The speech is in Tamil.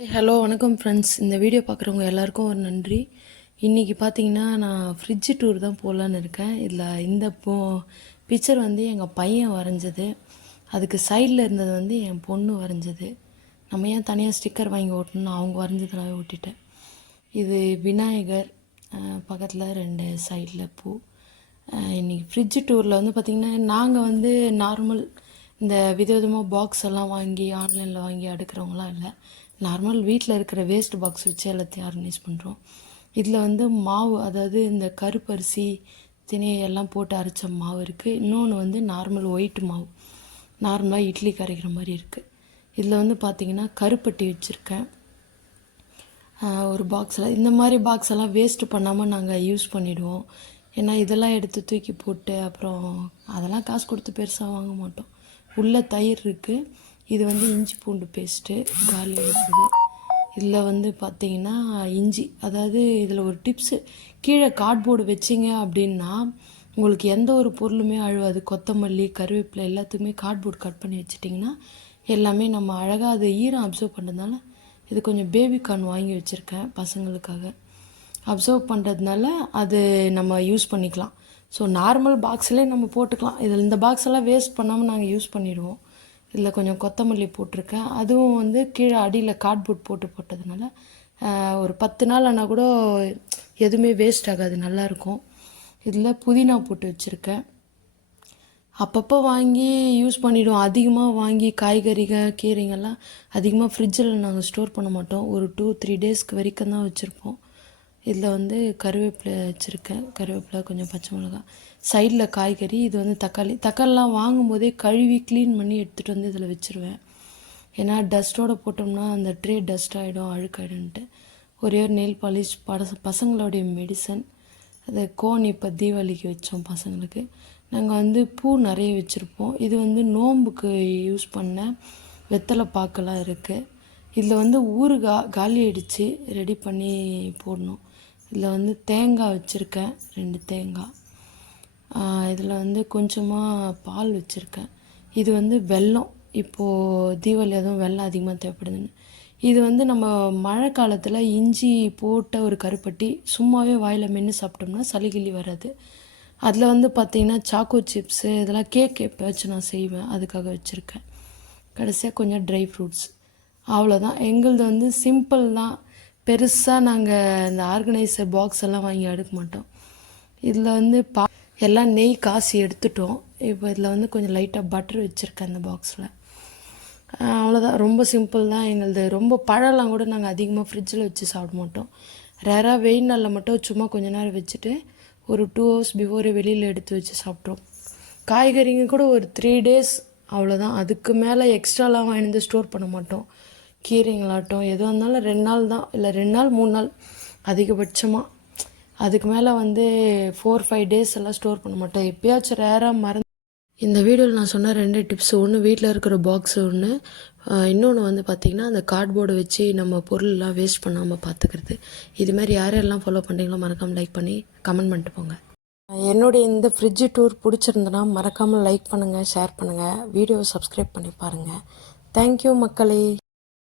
ஹலோ வணக்கம் ஃப்ரெண்ட்ஸ். இந்த வீடியோ பார்க்குறவங்க எல்லாருக்கும் ஒரு நன்றி. இன்றைக்கி பார்த்தீங்கன்னா நான் ஃப்ரிட்ஜ் டூர் தான் போகலான்னு இருக்கேன். இதில் இந்த பிக்சர் வந்து எங்கள் பையன் வரைஞ்சது, அதுக்கு சைடில் இருந்தது வந்து என் பொண்ணு வரைஞ்சது. நம்ம ஏன் தனியாக ஸ்டிக்கர் வாங்கி ஓட்டணும்னு அவங்க வரைஞ்சதுனாவே ஓட்டிட்டேன். இது விநாயகர், பக்கத்தில் 2 சைடில் பூ. இன்றைக்கி ஃப்ரிட்ஜ் டூரில் வந்து பார்த்திங்கன்னா நாங்கள் வந்து நார்மல் இந்த விதவிதமாக பாக்ஸ் எல்லாம் வாங்கி ஆன்லைனில் வாங்கி அடுக்கிறவங்களாம் இல்லை. நார்மல் வீட்டில் இருக்கிற வேஸ்ட் பாக்ஸ் வச்சு எல்லாத்தையும் ஆர்கனைஸ் பண்ணுறோம். இதில் வந்து மாவு, அதாவது இந்த கருப்பரிசி திணையெல்லாம் போட்டு அரைச்ச மாவு இருக்குது. இன்னொன்று வந்து நார்மல் ஒயிட் மாவு, நார்மலாக இட்லி கரைக்கிற மாதிரி இருக்குது. இதில் வந்து பார்த்திங்கன்னா கருப்பட்டி வச்சுருக்கேன் ஒரு பாக்ஸில். இந்த மாதிரி பாக்ஸ் எல்லாம் வேஸ்ட்டு பண்ணாமல் நாங்கள் யூஸ் பண்ணிவிடுவோம். ஏன்னா இதெல்லாம் எடுத்து தூக்கி போட்டு அப்புறம் அதெல்லாம் காசு கொடுத்து பெருசாக வாங்க மாட்டோம். உள்ளே தயிர் இருக்குது. இது வந்து இஞ்சி பூண்டு பேஸ்ட்டு காலி இருக்குது. இதில் வந்து பார்த்திங்கன்னா இஞ்சி, அதாவது இதில் ஒரு டிப்ஸு, கீழே கார்ட்போர்டு வச்சிங்க அப்படின்னா உங்களுக்கு எந்த ஒரு பொருளுமே அழுவாது. கொத்தமல்லி, கருவேப்பிலை எல்லாத்துக்குமே கார்ட்போர்டு கட் பண்ணி வச்சிட்டிங்கன்னா எல்லாமே நம்ம அழகாக அது ஈரம் அப்சர்வ் பண்ணுறதுனால. இது கொஞ்சம் பேபிகார்ன் வாங்கி வச்சுருக்கேன் பசங்களுக்காக. அப்சர்வ் பண்ணுறதுனால அது நம்ம யூஸ் பண்ணிக்கலாம். ஸோ நார்மல் பாக்ஸ்லேயே நம்ம போட்டுக்கலாம். இதில் இந்த பாக்ஸ் எல்லாம் வேஸ்ட் பண்ணாமல் நாங்கள் யூஸ் பண்ணிடுவோம். இதில் கொஞ்சம் கொத்தமல்லி போட்டிருக்கேன். அதுவும் வந்து கீழே அடியில் கார்ட்போர்ட் போட்டதுனால ஒரு 10 நாள் ஆனால் கூட எதுவுமே வேஸ்ட் ஆகாது, நல்லாயிருக்கும். இதில் புதினா போட்டு வச்சுருக்கேன். அப்பப்போ வாங்கி யூஸ் பண்ணிவிடுவோம். அதிகமாக வாங்கி காய்கறிகள் கீரைங்கள்லாம் அதிகமாக ஃப்ரிட்ஜில் நாங்கள் ஸ்டோர் பண்ண மாட்டோம். ஒரு 2-3 டேஸ்க்கு வரைக்கும் தான் வச்சுருப்போம். இதில் வந்து கருவேப்பிலை வச்சுருக்கேன், கருவேப்பிலை, கொஞ்சம் பச்சை மிளகாய், சைடில் காய்கறி. இது வந்து தக்காளிலாம் வாங்கும்போதே கழுவி க்ளீன் பண்ணி எடுத்துகிட்டு வந்து இதில் வச்சுருவேன். ஏன்னா டஸ்ட்டோடு போட்டோம்னா அந்த ட்ரே டஸ்ட் ஆகிடும், அழுக்காயிடும்ன்ட்டு. ஒரே ஒரு நெயில் பாலிஷ், பசங்களுடைய மெடிசன். அது கோன் இப்போ தீபாவளிக்கு வச்சோம் பசங்களுக்கு. நாங்கள் வந்து பூ நிறைய வச்சுருப்போம். இது வந்து நோம்புக்கு யூஸ் பண்ண வெத்தலை பாக்கெல்லாம் இருக்குது. இதில் வந்து ஊறுகாய் காலி ஆகிடுச்சு, ரெடி பண்ணி போடணும். இதில் வந்து தேங்காய் வச்சுருக்கேன், 2 தேங்காய். இதில் வந்து கொஞ்சமாக பால் வச்சுருக்கேன். இது வந்து வெல்லம், இப்போது தீபாவளி அதுவும் வெல்லம் அதிகமாக தேவைப்படுதுன்னு. இது வந்து நம்ம மழை காலத்தில் இஞ்சி போட்ட ஒரு கருப்பட்டி சும்மாவே வாயில் மென்று சாப்பிட்டோம்னா சளிகிளி வராது. அதில் வந்து பார்த்திங்கன்னா சாக்கோ சிப்ஸு இதெல்லாம் கேக் எப்போயாச்சும் நான் செய்வேன், அதுக்காக வச்சுருக்கேன். கடைசியாக கொஞ்சம் ட்ரை ஃப்ரூட்ஸ். அவ்வளோதான். எங்களது வந்து சிம்பிள் தான். பெருசாக நாங்கள் இந்த ஆர்கனைசர் பாக்ஸ் எல்லாம் வாங்கி அடுக்க மாட்டோம். இதில் வந்து எல்லாம் நெய் காசி எடுத்துட்டோம். இப்போ இதில் வந்து கொஞ்சம் லைட்டாக பட்டர் வச்சுருக்கேன் இந்த பாக்ஸில். அவ்வளோதான், ரொம்ப சிம்பிள் தான் எங்களது. ரொம்ப பழம்லாம் கூட நாங்கள் அதிகமாக ஃப்ரிட்ஜில் வச்சு சாப்பிட மாட்டோம். ரேராக வெயில் நாளில் மட்டும் சும்மா கொஞ்சம் நேரம் வச்சுட்டு ஒரு 2 ஹவர்ஸ் பிஃபோரே வெளியில் எடுத்து வச்சு சாப்பிட்றோம். காய்கறிங்க கூட ஒரு 3 டேஸ் அவ்வளோதான். அதுக்கு மேலே எக்ஸ்ட்ராலாம் வாங்கி ஸ்டோர் பண்ண மாட்டோம். கீரைங்களாட்டம் எதுவாக இருந்தாலும் 2 நாள் தான், இல்லை 2 நாள் 3 நாள் அதிகபட்சமாக. அதுக்கு மேலே வந்து 4-5 டேஸ் எல்லாம் ஸ்டோர் பண்ண மாட்டோம். எப்போயாச்சும் ரேராக மறந்து. இந்த வீடியோவில் நான் சொன்ன 2 டிப்ஸ், ஒன்று வீட்டில் இருக்கிற பாக்ஸு, ஒன்று இன்னொன்று வந்து பார்த்திங்கன்னா அந்த கார்ட்போர்டை வச்சு நம்ம பொருள்லாம் வேஸ்ட் பண்ணாமல் பார்த்துக்கிறது. இதுமாதிரி யாரெல்லாம் ஃபாலோ பண்ணுறீங்களோ மறக்காமல் லைக் பண்ணி கமெண்ட் பண்ணிட்டு போங்க. என்னுடைய இந்த ஃப்ரிட்ஜ் டூர் பிடிச்சிருந்தனா மறக்காமல் லைக் பண்ணுங்கள், ஷேர் பண்ணுங்கள், வீடியோவை சப்ஸ்கிரைப் பண்ணி பாருங்கள். தேங்க்யூ மக்களே.